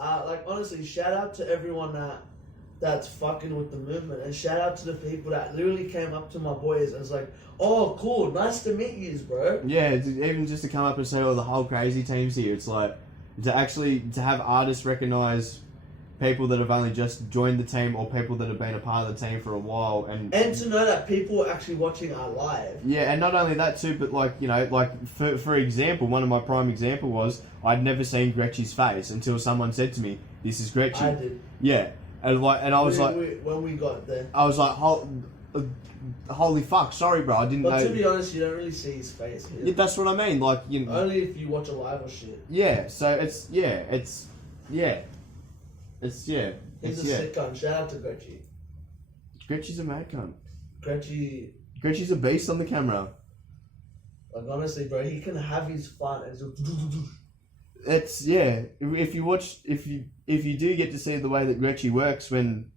like honestly, shout out to everyone that's fucking with the movement, and shout out to the people that literally came up to my boys and was like, "Oh, cool, nice to meet you, bro." Yeah, even just to come up and say, "Oh, the whole Kraayziie team's here." It's like to have artists recognize people that have only just joined the team or people that have been a part of the team for a while, and to know that people are actually watching our live. Yeah, and not only that too, but like, you know, like for example, one of my prime example was I'd never seen Gretchy's face until someone said to me, "This is Gretchy." I did. Yeah, and I was when we got there, I was like, holy fuck, sorry, bro, I didn't know. But to be honest, you don't really see his face here. Yeah, that's what I mean. Like, you know, only if you watch a live or shit. Yeah, so it's He's a sick cunt. Shout out to Gretchy. Gretchy's a mad cunt. Gretchy's a beast on the camera. Like honestly, bro, he can have his fun and so. It's if you do get to see the way that Gretchy works when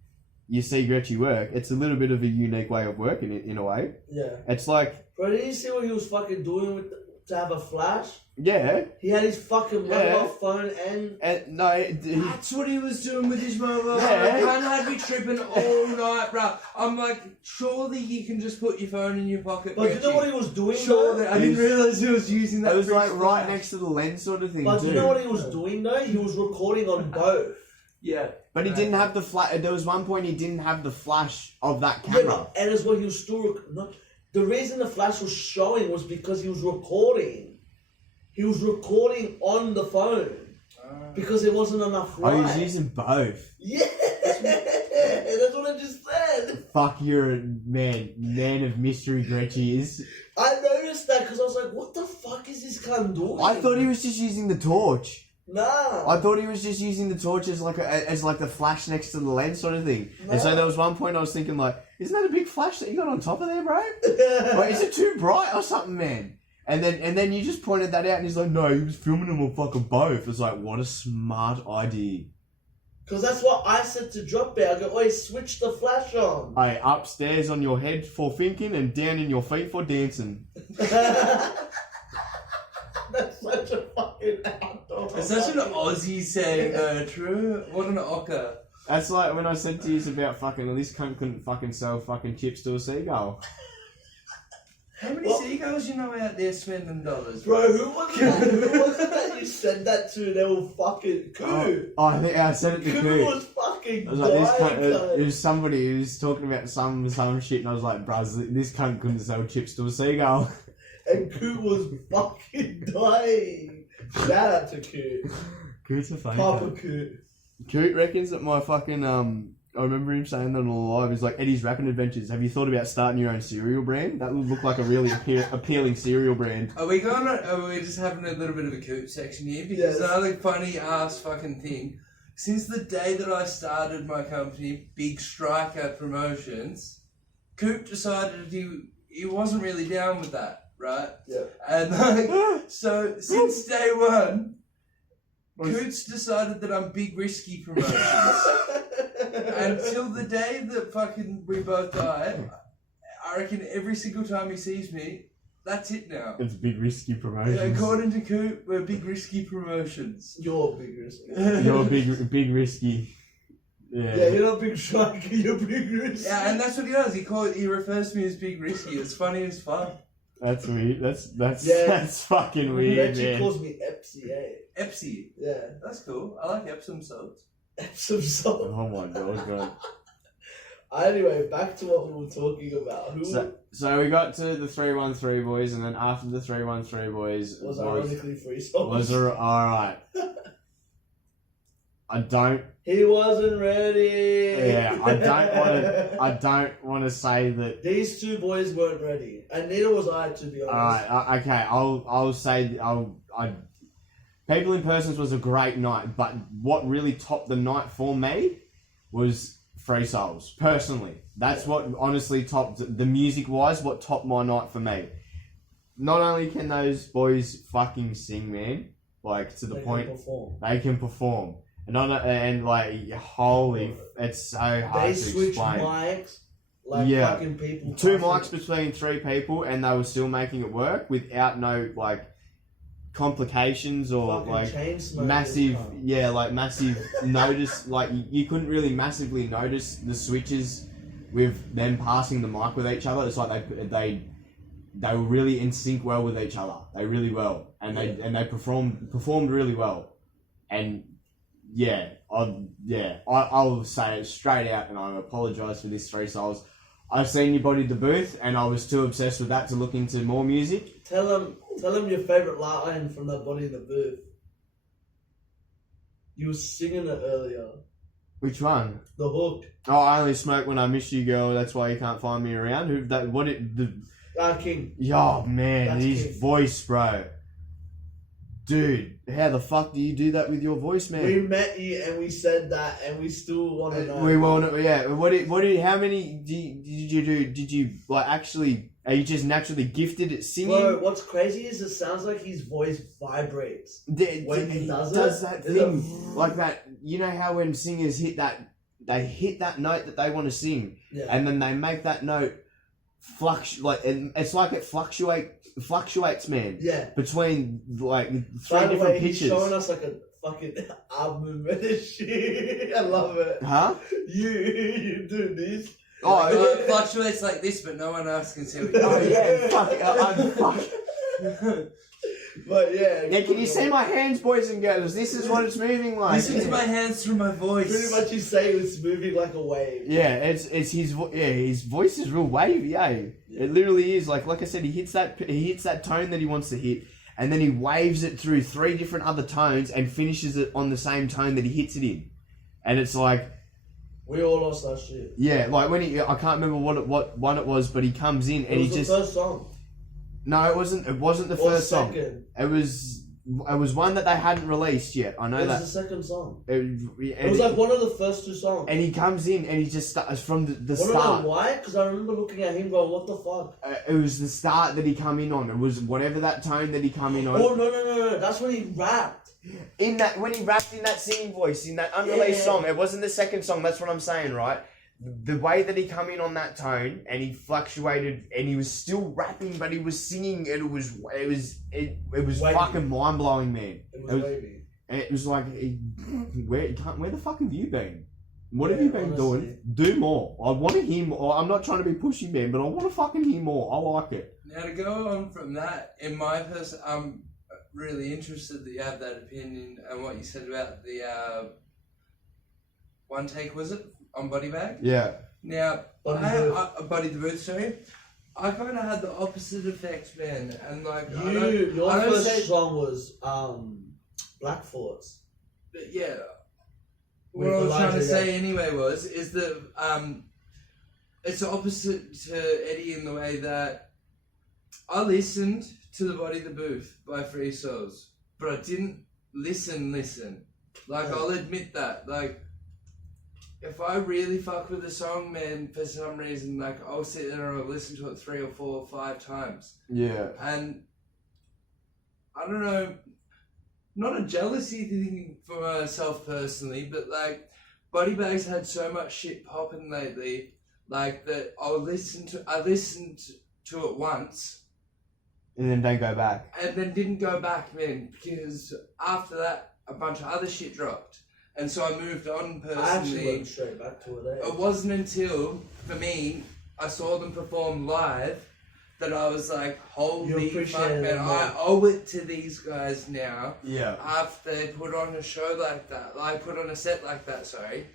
you see Gretchy work, it's a little bit of a unique way of working in a way. Yeah. It's like, bro, did you see what he was fucking doing to have a flash? Yeah. He had his fucking mobile phone and that's what he was doing with his mobile phone. Yeah. Man had me tripping all night, bro. I'm like, surely you can just put your phone in your pocket. But you know what he was doing? Surely, I didn't realise he was using that. It was like right next to the lens sort of thing. But you know what he was doing though? He was recording on both. Yeah. But he didn't have the flash. There was one point he didn't have the flash of that camera. Yeah, and as well, he was still. The reason the flash was showing was because he was recording. He was recording on the phone because there wasn't enough light. Oh, he was using both. Yeah, that's what I just said. Fuck, you're a man of mystery, Gretchy is. I noticed that because I was like, what the fuck is this cunt doing? I thought he was just using the torch. Nah. I thought he was just using the torch as like the flash next to the lens sort of thing. Nah. And so there was one point I was thinking like, isn't that a big flash that you got on top of there, bro? Like, is it too bright or something, man? And then you just pointed that out and he's like, no, he was filming them on fucking both. It's like, what a smart idea. Because that's what I said to Drop Bear. I go, oi, switch the flash on. Hey, upstairs on your head for thinking and down in your feet for dancing. That's such a fucking outdoor. It's such an Aussie saying though, true? What an ocker. That's like when I said to you about fucking, this cunt couldn't fucking sell fucking chips to a seagull. How many seagulls you know out there spending dollars? Bro, who was that you said that to? They were fucking Koo. Oh, I think I said it to Koo. Koo was fucking I was like, this cunt, it was somebody who was talking about some shit and I was like, bruh, this cunt couldn't sell chips to a seagull. And Koo was fucking dying. Shout out to Koo. Koo's a fake. Papa Koo. Koo reckons that my fucking, I remember him saying that on the live. He's like, Eddie's Rapping Adventures. Have you thought about starting your own cereal brand? That would look like a really appealing cereal brand. Are we just having a little bit of a Coop section here? Because another funny ass fucking thing. Since the day that I started my company, Big Striker Promotions, Coop decided he wasn't really down with that, right? Yeah. And like, so since day one, Coop's decided that I'm Big Risky Promotions. Until the day that fucking we both die, I reckon every single time he sees me, that's it now. It's Big Risky Promotions. Yeah, according to Coop, we're Big Risky Promotions. You're Big Risky. You're big Risky. Yeah. Yeah, you're not Big Striker, you're Big Risky. Yeah, and that's what he does. He refers to me as Big Risky. It's funny as fuck. That's weird. That's fucking weird, He man. calls me Epsy, Epsy. Yeah. That's cool. I like Epsom salts. Epsom salt. Oh my god. Anyway, back to what we were talking about. So we got to the 313 boys, and then after the 313 boys was ironically freestyle. Alright. He wasn't ready. Yeah, I don't want to say that these two boys weren't ready, and neither was I, to be honest. Alright, okay. I'll say People in Persons was a great night, but what really topped the night for me was Free Souls. Personally, that's what honestly topped the music-wise. What topped my night for me. Not only can those boys fucking sing, man, like to the point they can perform, and like holy, it's so hard to explain. They switch mics like fucking people. 2 mics between 3 people, and they were still making it work without no like. complications or Fucking like chain smoking, massive, cunt. yeah, like massive notice. Like you couldn't really massively notice the switches with them passing the mic with each other. It's like they were really in sync well with each other. They really well, and they performed really well. And yeah, I'll say it straight out, and I apologise for this, Three Souls. I've seen you body the booth, and I was too obsessed with that to look into more music. Tell them your favourite line from that Body in the Booth. You were singing it earlier. Which one? The hook. Oh, I only smoke when I miss you, girl. That's why you can't find me around. Who that? What it? The King. oh man, That's his King. voice, bro. Dude, how the fuck do you do that with your voice, man? We met you and we said that, and we still want to know. We want to, yeah. How many did you do? Did you like actually? Are you just naturally gifted at singing? Bro, what's crazy is it sounds like his voice vibrates when he does that thing like that. You know how when singers hit that note that they want to sing, Yeah. and then they make that note it's like it fluctuates, man. Yeah. Between like three By the different way, pitches. he's showing us like a fucking arm movement and shit. I love it. Huh? You do this. Oh, It fluctuates like this, but no one else can see what you're oh doing. yeah, fuck. But yeah. Yeah, can you see my hands, boys and girls? This is what it's moving like. Listen to my hands through my voice. Pretty much you say it's moving like a wave. Yeah, it's his his voice is real wavy, eh? It literally is. Like I said, he hits that tone that he wants to hit, and then he waves it through three different other tones and finishes it on the same tone that he hits it in. And it's like, We all lost that shit. yeah, like when I can't remember what one it was, but he comes in and It was he the just first song. no, it wasn't the Or first song. second. It was one that they hadn't released yet. I know It that. was the second song. It was like one of the first two songs. and he comes in and he just starts from the Wanna start. know why? Because I remember looking at him going, what the fuck? It was the start that he come in on. It was whatever that tone that he come in on. Oh, no. That's when he rapped. In that, when he rapped in that singing voice, in that unreleased Yeah. song, it wasn't the second song. That's what I'm saying, right? The way that he come in on that tone and he fluctuated and he was still rapping, but he was singing. It was Wavy. fucking mind blowing, man. It was wavy. And it was like, where the fuck have you been? What have Yeah, you been honestly. doing? Do more. I want to hear more. I'm not trying to be pushy, man, but I want to fucking hear more. I like it. Now to go on from that, in my person, I'm really interested that you have that opinion and what you said about the one take, was it, on Body Bag? Yeah. Now, Body Body the Booth, sorry. I kind of had the opposite effect, man, and like Your I don't first say, song was Black Thoughts. but yeah. With What I was trying to Elijah, say anyway is that it's opposite to Eddie in the way that I listened to the Body the Booth by Free Souls, but I didn't listen. Like, I'll admit that. Like, if I really fuck with a song, man, for some reason, like, I'll sit there and I'll listen to it 3 or 4 or 5 times. Yeah. And I don't know, not a jealousy thing for myself personally, but like, Body Bag's had so much shit popping lately, like that I listened to it once, And then don't go back. and then didn't go back, man, because after that, a bunch of other shit dropped. And so I moved on I actually personally. went straight back to it. It wasn't until, for me, I saw them perform live that I was like, holy You fuck, appreciated man, it more. I owe it to these guys now. Yeah. After they put on a show like that, put on a set like that, sorry,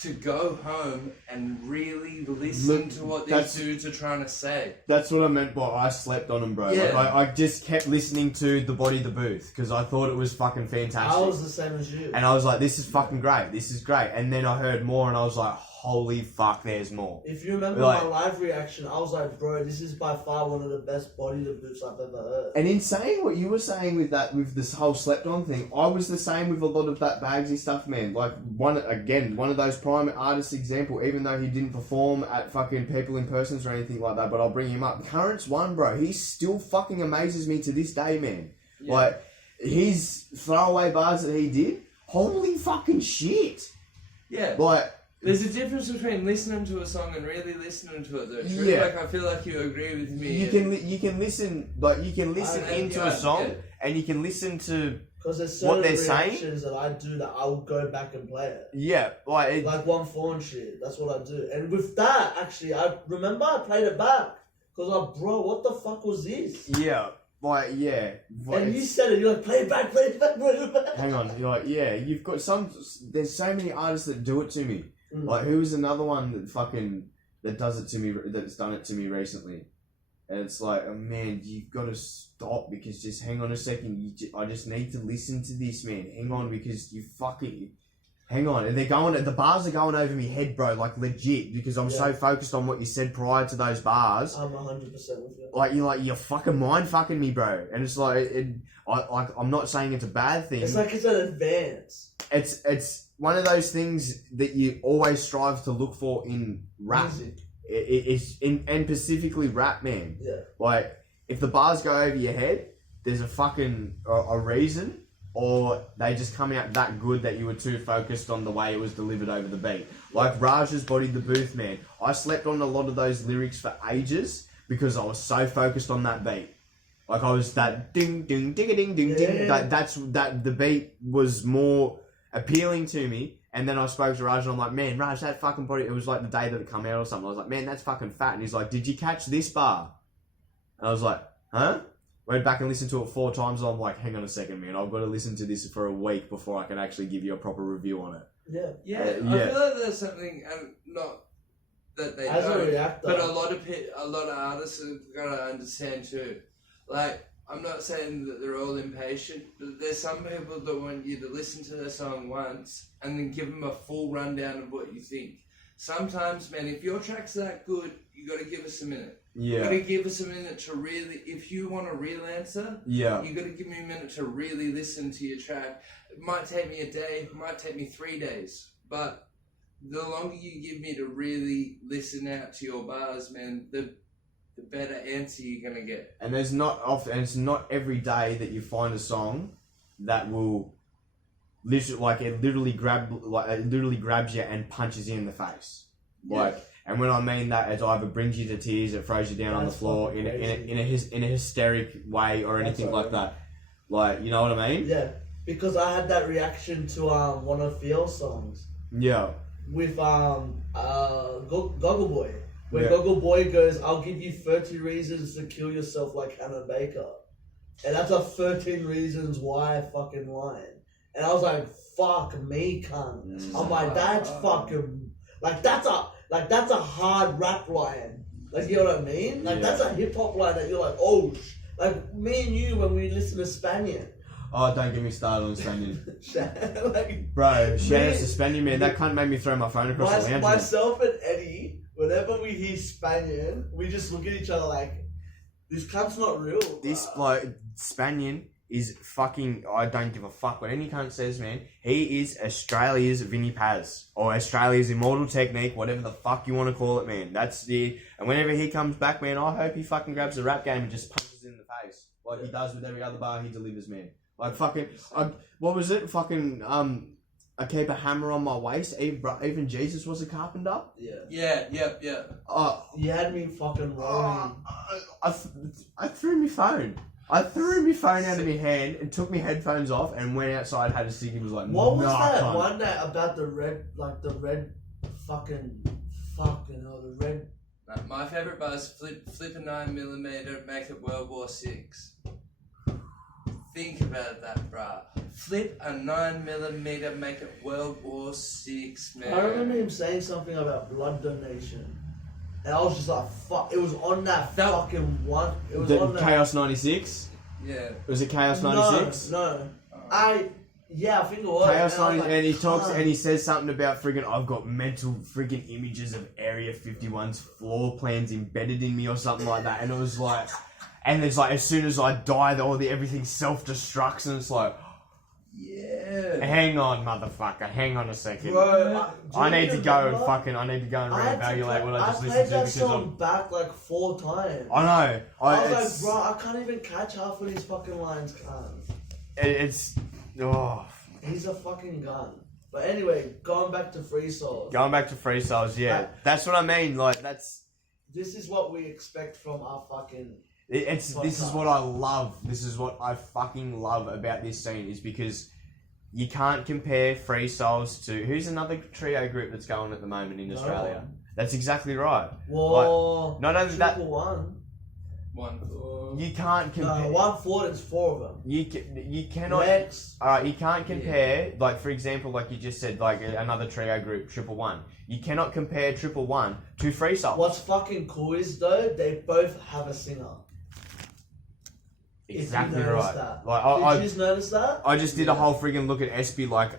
to go home and really listen to what these dudes are trying to say. That's what I meant by I slept on them, bro. Yeah. Like, I just kept listening to the Body the Booth because I thought it was fucking fantastic. I was the same as you. And I was like, this is fucking great. This is great. And then I heard more and I was like, holy fuck, there's more. If you remember Like- my live reaction, I was like, bro, this is by far one of the best Body the Booths I've ever heard. And in saying what you were saying with that, with this whole slept on thing, I was the same with a lot of that Bagsy stuff, man. Like, one of those prime artists example, even though he didn't perform at fucking People in Persons or anything like that, but I'll bring him up. Current's one, bro. He still fucking amazes me to this day, man. Yeah. Like, his throwaway bars that he did, holy fucking shit. Yeah. Like, There's a difference between listening to a song and really listening to it, though. True? Yeah. Like, I feel like you agree with me. You can listen into a song and you can listen to Because there's what certain they're saying. reactions that I do that I will go back and play it. Yeah, like Like 1-4 shit. That's what I do. And with that, actually, I remember I played it back. Because like, bro, what the fuck was this? yeah, like yeah. Like, And you said it. You're like, play it back, play it back, play it back. hang on, you're like yeah. You've got some. There's so many artists that do it to me. Mm. Like who is another one that does it to me? That's done it to me recently. And it's like, oh man, you've got to stop because just hang on a second. I just need to listen to this, man. Hang on because hang on. And the bars are going over my head, bro, like legit, because I'm so focused on what you said prior to those bars. I'm 100% with you. Like, you're fucking mind fucking me, bro. And it's like, I'm not saying it's a bad thing. It's like it's an advance. It's one of those things that you always strive to look for in rap. Music. And specifically rap, man. Yeah. Like, if the bars go over your head, there's a fucking a reason, or they just come out that good that you were too focused on the way it was delivered over the beat. Like Raj has bodied the booth, man. I slept on a lot of those lyrics for ages because I was so focused on that beat. Like I was that ding ding ding ding ding ding. That the beat was more appealing to me. And then I spoke to Raj and I'm like, man, Raj, that fucking body, it was like the day that it come out or something. I was like, man, that's fucking fat. And he's like, did you catch this bar? And I was like, huh? Went back and listened to it 4 times. And I'm like, hang on a second, man. I've got to listen to this for a week before I can actually give you a proper review on it. Yeah. Yeah, I feel like there's something, and not that they As a don't, reactor. but a lot of artists have got to understand too. Like, I'm not saying that they're all impatient, but there's some people that want you to listen to their song once and then give them a full rundown of what you think. Sometimes, man, if your track's that good, you got to give us a minute. Yeah. You got to give us a minute to really, if you want a real answer, Yeah. you got to give me a minute to really listen to your track. It might take me a day, it might take me 3 days, but the longer you give me to really listen out to your bars, man, the better answer you're gonna get. And it's not every day that you find a song that will literally grabs you and punches you in the face. Like, and when I mean that, it either brings you to tears, it throws you down on the floor in a hysteric way or anything like that. Like, you know what I mean? Yeah, because I had that reaction to one of Fio's songs. Yeah. With Goggle Boy. Where Yeah. Goggle Boy goes, I'll give you 30 reasons to kill yourself like Hannah Baker. And that's a 13 reasons why fucking line. And I was like, fuck me, cunt. I'm like, that's fucking, that's a hard rap line. Like, you know what I mean? Like, that's a hip hop line that you're like, oh, like me and you when we listen to Spaniard. Oh, don't get me started on Spaniard. Like, bro, shout out to Spaniard, man. That cunt made me throw my phone across the lounge. Myself and Eddie, whenever we hear Spaniard, we just look at each other like, this cunt's not real. This bloke, Spaniard, is fucking, I don't give a fuck what any cunt says, man. He is Australia's Vinny Paz. Or Australia's Immortal Technique, whatever the fuck you want to call it, man. And whenever he comes back, man, I hope he fucking grabs the rap game and just punches it in the face. Like he does with every other bar he delivers, man. Like fucking, what was it? Fucking, I keep a hammer on my waist. Even Jesus was a carpenter. Yeah. You had me fucking rolling. I threw my phone. I threw my phone out of my hand and took my headphones off and went outside, had a cig, and was like, what was that cunt. one day about the red fucking hell, the red... My favourite bar is flip a 9mm, make it World War 6. Think about that, bruh. Flip a 9mm, make it World War 6, man. I remember him saying something about blood donation. And I was just like, fuck. It was on that fucking one. It was on that. Chaos 96? Yeah. Was it Chaos 96? No. I think it was. Chaos 96, like, and he talks and he says something about friggin' I've got mental friggin' images of Area 51's floor plans embedded in me or something like that. And it was like, and it's like as soon as I die, everything self-destructs, and it's like, yeah. Hang on, motherfucker. Hang on a second. Bro, I need to go and reevaluate what I just listened to. I played that because song back like 4 times. I know. I was like, bro, I can't even catch half of these fucking lines, cunt. It's. Oh. He's a fucking gun. But anyway, going back to Free Souls. Going back to freestyles, yeah. That's what I mean. Like, that's... This is what we expect from our fucking... This is what I love. This is what I fucking love about this scene, is because you can't compare Free Souls to... Who's another trio group that's going at the moment in Australia? That's exactly right. Well, like, not only that... You can't compare... No, 1-4, there's 4 of them. You cannot... you can't compare, like, for example, like you just said, like another trio group, 111. You cannot compare 111 to Free Souls. What's fucking cool is, though, they both have a singer. Exactly right. That. Like, Did you just notice that? I just did a whole friggin' look at SB, like,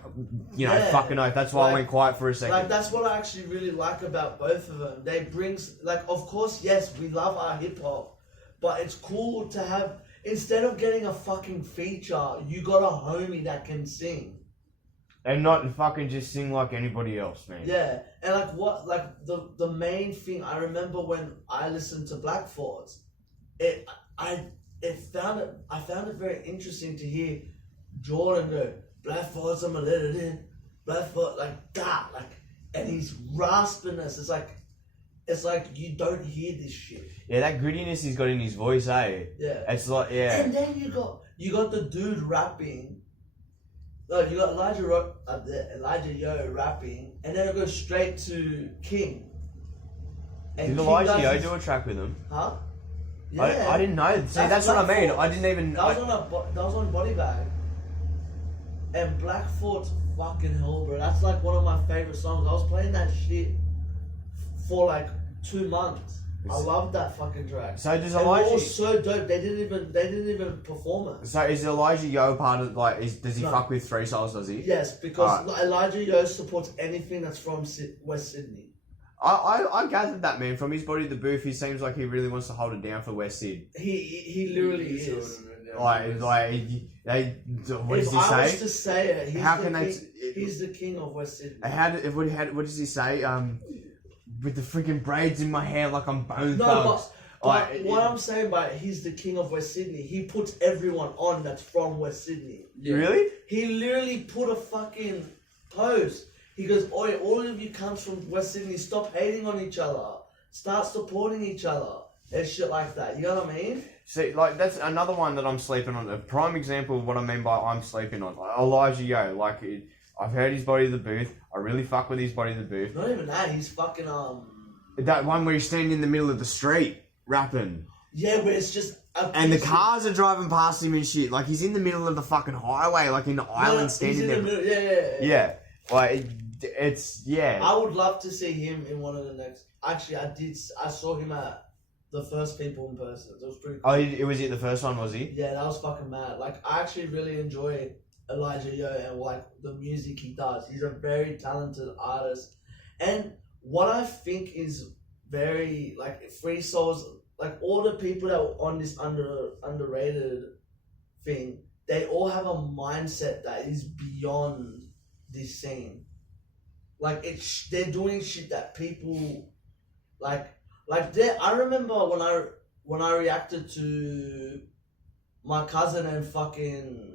you know, fucking oath. That's why I went quiet for a second. Like, that's what I actually really like about both of them. They brings, like, of course, yes, we love our hip hop, but it's cool to have, instead of getting a fucking feature, you got a homie that can sing. And not fucking just sing like anybody else, man. Yeah, and like the main thing, I remember when I listened to Black Force, I found it very interesting to hear Jordan go, Black Force, I'm a little in, Black Force, like that, like, and his raspiness is like, it's like you don't hear this shit. Yeah, that grittiness he's got in his voice, eh? Yeah. It's like, yeah. And then you got the dude rapping. No, you got Elijah Yo rapping, and then it goes straight to King. And did Elijah Yo do a track with him? Huh? Yeah. I didn't know. See, that's what I mean. I didn't even. That was on Body Bag. And Black Fort's fucking hell, bro. That's like one of my favorite songs. I was playing that shit for like 2 months. I loved that fucking track. So does Elijah? It was so dope. They didn't even perform it. So is Elijah Yo part of does he fuck with Free Souls? Does he? Yes, because Elijah Yo supports anything that's from West Sydney. I gathered that, man, from his body the booth. He seems like he really wants to hold it down for West Sid. He literally is. What does he I say? was to say it, he's the king of West Sydney. What does he say? With the freaking braids in my hair like I'm Bone Thugs. But what I'm saying by he's the king of West Sydney, he puts everyone on that's from West Sydney. Yeah. Really? He literally put a fucking post. He goes, "Oi, all of you comes from West Sydney, stop hating on each other. Start supporting each other." And shit like that. You know what I mean? See, like, that's another one that I'm sleeping on. A prime example of what I mean by I'm sleeping on. Like, Elijah Yo, like, I've heard his Body of the Booth. I really fuck with his Body of the Booth. Not even that, he's fucking, That one where he's standing in the middle of the street, rapping. Yeah, where it's just... And the cars are driving past him and shit. Like, he's in the middle of the fucking highway, like in the island, standing there. Yeah. Like, it's, yeah. I would love to see him in one of the next... Actually, I saw him at the first People in Person. It was pretty cool. Oh, was it the first one, was he? Yeah, that was fucking mad. Like, I actually really enjoy Elijah Yo and, like, the music he does. He's a very talented artist. And what I think is very, like, Free Souls, like, all the people that were on this underrated thing, they all have a mindset that is beyond this scene. Like, they're doing shit that people, I remember when I reacted to my cousin and fucking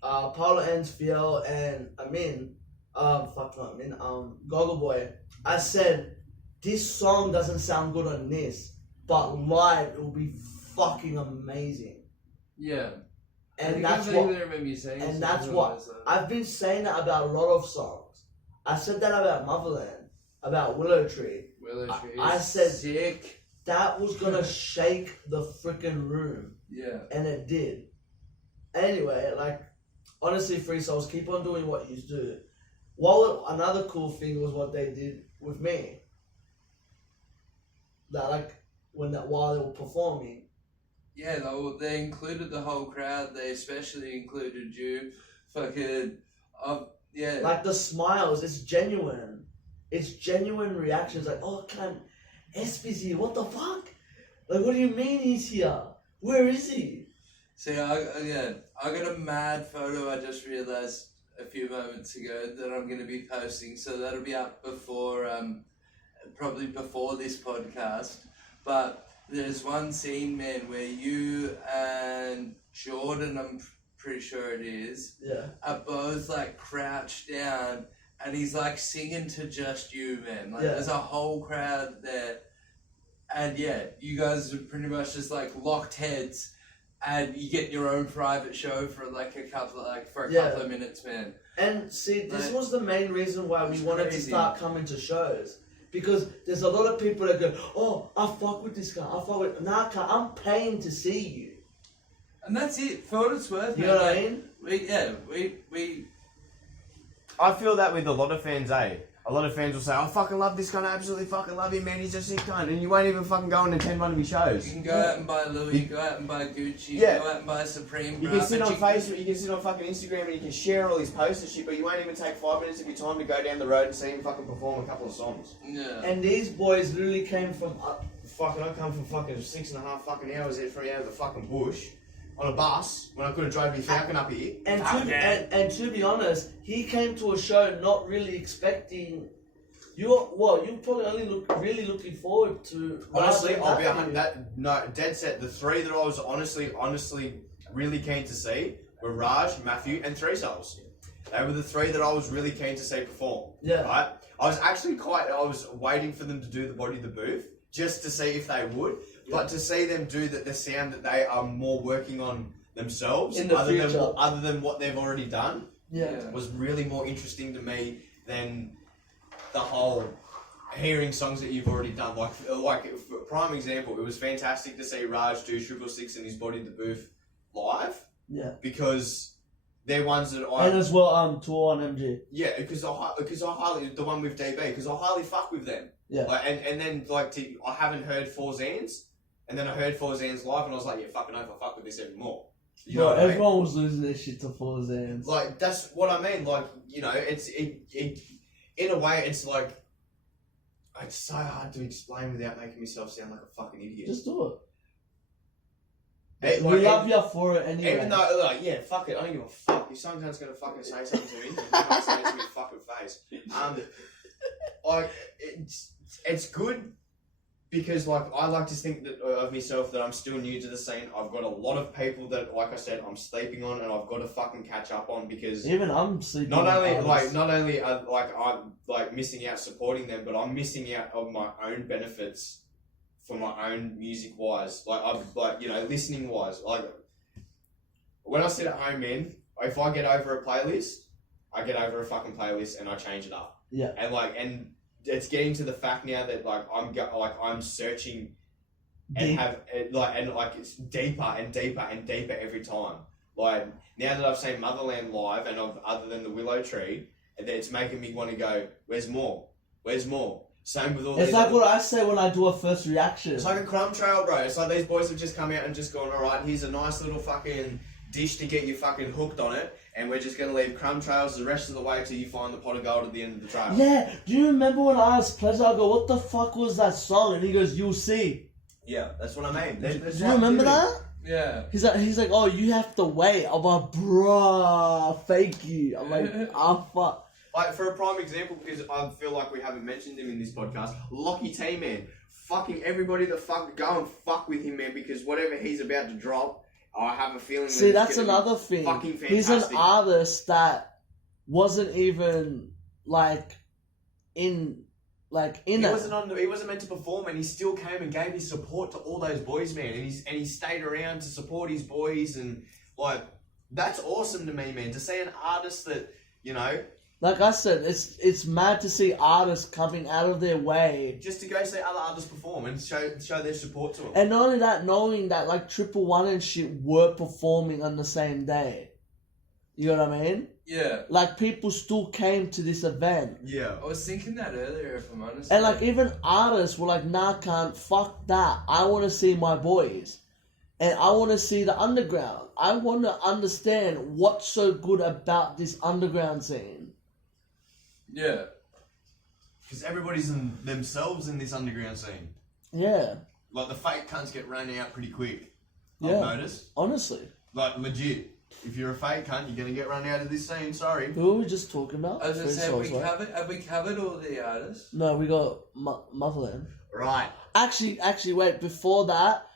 Paula Ansfiel and Amin, Goggle Boy. I said, this song doesn't sound good on this, but live it will be fucking amazing. Yeah. And that's what. And that's what I've been saying that about a lot of songs. I said that about Motherland, about Willow Tree. I said sick. That was gonna shake the freaking room. Yeah. And it did. Anyway, like, honestly, Free Souls, keep on doing what you do. Another cool thing was what they did with me. That, like, while they were performing. Yeah, they included the whole crowd. They especially included you. Fucking, yeah. Like, the smiles, it's genuine. It's genuine reactions. Like, oh, SP's here. What the fuck? Like, what do you mean he's here? Where is he? See, I got a mad photo I just realised a few moments ago that I'm going to be posting. So that'll be up before, probably before this podcast. But there's one scene, man, where you and Jordan, I'm pretty sure it is, Yeah. are both like crouched down, and he's like singing to Just You, man. Like there's a whole crowd there, and yeah, you guys are pretty much just like locked heads, and you get your own private show for like a couple of minutes, man. And see, this Like, was the main reason why we it's wanted to crazy. start coming to shows. Because there's a lot of people that go, oh, I fuck with this guy, I fuck with... Nah, I'm paying to see you. And that's it, for what it's worth, You man. know what I Like, mean? we I feel that with a lot of fans, A lot of fans will say, I fucking love this guy, I absolutely fucking love him, man, he's a sick cunt. And you won't even fucking go and attend one of his shows. You can go out and buy Louis, go out and buy Gucci, Yeah. go out and buy Supreme. You can sit on Facebook, you can sit on fucking Instagram and you can share all his posts and shit, but you won't even take 5 minutes of your time to go down the road and see him fucking perform a couple of songs. Yeah. And these boys literally came from... I come from fucking 6.5 fucking hours from out of the fucking bush on a bus when I could have drove me Falcon up here. And to be honest, he came to a show not really expecting... You probably only really looking forward to... Honestly, I'll be Matthew. dead set. The three that I was honestly really keen to see were Raj, Matthew, and Three Souls. They were the three that I was really keen to see perform. Yeah. Right? I was waiting for them to do the Body the Booth just to see if they would. Yeah. But to see them do the sound that they are more working on themselves In the future. other than what they've already done Yeah. was really more interesting to me than the whole hearing songs that you've already done. Like for prime example, it was fantastic to see Raj do 666 and his Body the Booth live. Yeah. Because they're ones that And as well, Tour on MG. yeah, because I highly the one with DB because I highly fuck with them. Yeah. Like, and then I haven't heard Four Zans, and then I heard Four Zans live, and I was like, yeah, fucking hope I fuck with this even more. You know what I mean? Everyone was losing their shit to Four Zans. Like that's what I mean. Like it in a way, it's like it's so hard to explain without making myself sound like a fucking idiot. Just do Hey, it. We love you for it anyway. Even though, like, yeah, fuck it, I don't give a fuck. If someone's gonna fucking say something to me, you can't say it to me fucking face. Like, it's good because, like, I like to think that of myself that I'm still new to the scene. I've got a lot of people that, like I said, I'm sleeping on and I've got to fucking catch up on because even I'm sleeping. not only I'm like missing out supporting them, but I'm missing out on my own benefits for my own music wise, listening wise. Like when I sit at home, man, if I get over a playlist, I get over a fucking playlist and I change it up. Yeah. And it's getting to the fact now that I'm searching and it's deeper and deeper and deeper every time. Like now that I've seen Motherland live and other than the Willow Tree, and it's making me want to go, where's more? Where's more? Same with all It's these like other... what I say when I do a first reaction. It's like a crumb trail, bro. It's like these boys have just come out and just gone, alright, here's a nice little fucking dish to get you fucking hooked on it, and we're just going to leave crumb trails the rest of the way till you find the pot of gold at the end of the trail. Yeah, do you remember when I asked Pleasure, I go, what the fuck was that song? And he goes, you'll see. Yeah, that's what I mean. Do you remember that? Yeah. He's like, oh, you have to wait. I'm like, bruh, thank you. I'm like, fuck. Like, for a prime example, because I feel like we haven't mentioned him in this podcast, Lockie T, man. Fucking everybody that go and fuck with him, man, because whatever he's about to drop, I have a feeling See, that's another thing. Fucking fantastic. He's an artist that wasn't even, in He wasn't meant to perform, and he still came and gave his support to all those boys, man. And he stayed around to support his boys, and, like, that's awesome to me, man. To see an artist that, you know... Like I said, it's mad to see artists coming out of their way. Just to go see other artists perform and show their support to them. And not only that, knowing that, like, 111 and shit were performing on the same day. You know what I mean? Yeah. Like, people still came to this event. Yeah. I was thinking that earlier, if I'm honest. And, like, even artists were like, nah, can't, fuck that. I want to see my boys. And I want to see the underground. I want to understand what's so good about this underground scene. Yeah. Because everybody's in themselves in this underground scene. Yeah. Like, the fake cunts get run out pretty quick. Yeah. I've noticed. Honestly. Like, legit. If you're a fake cunt, you're going to get run out of this scene, sorry. Who were we just talking about? I was going to say, Right? have we covered all the artists? No, we got Motherland. Right. Actually, wait. Before that,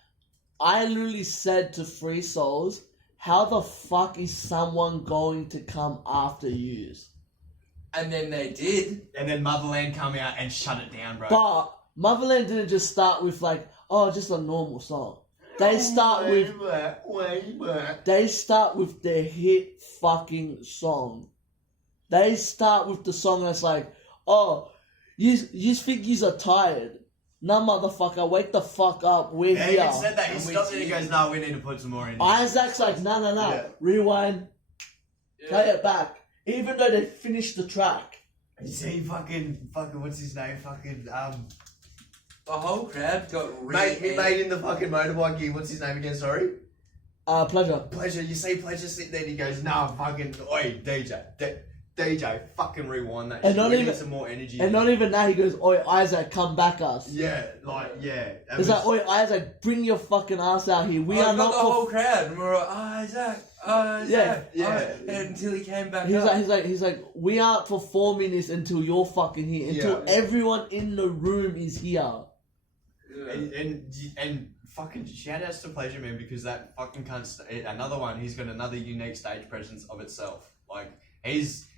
I literally said to Free Souls, how the fuck is someone going to come after you? And then they did. And then Motherland come out and shut it down, bro. But Motherland didn't just start with like, oh, just a normal song. They start with their hit fucking song. They start with the song that's like, oh, you think you're tired? No, motherfucker, wake the fuck up. We're Yeah, here. he even said that. He stopped and he goes, no, we need to put some more in. Isaac's like, no. Yeah. Rewind. Yeah. Play it back. Even though they finished the track. You see, fucking, what's his name? Fucking, The whole crowd got mate in the fucking motorbike gear. What's his name again? Sorry. Pleasure. Pleasure. You see Pleasure sitting there and he goes, nah, fucking, oi, DJ, fucking rewind that And shit. not We even- need some more energy. And not even that, he goes, oi, Isaac, come back us. Yeah, like, yeah. That It's was- like, oi, Isaac, bring your fucking ass out here. We I are got not the whole crowd, and we were like, Isaac. Yeah. Until he came back He's up. like, we aren't performing this until you're fucking here. Until Yeah. everyone in the room is here. And fucking shout outs to Pleasure, man, because that fucking cunt, another one, he's got another unique stage presence of itself. Like, he's,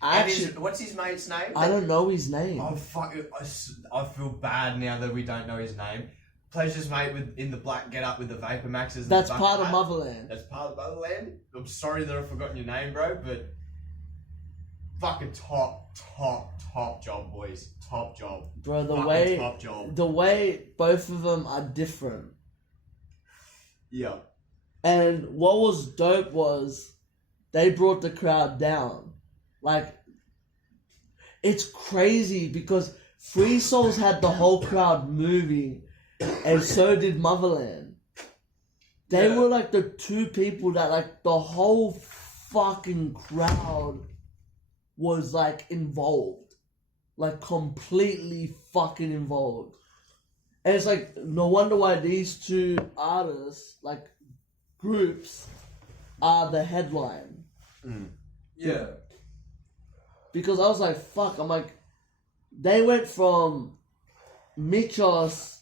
what's his mate's name? I don't know his name. Oh, fuck, I feel bad now that we don't know his name. Pleasure's mate in the black get up with the Vapor Maxes. And That's the part of hat. Motherland. That's part of Motherland. I'm sorry that I've forgotten your name, bro, but fucking top job, boys. Top job. Bro, Fucking top job. the way both of them are different. Yeah. And what was dope was they brought the crowd down. Like, it's crazy because Free Souls had the whole crowd moving, and so did Motherland. They were like the two people that, like, the whole fucking crowd was like involved. Like, completely fucking involved. And it's like, no wonder why these two artists, like, groups, are the headline. Yeah. Because I was like, fuck, I'm like, they went from Michos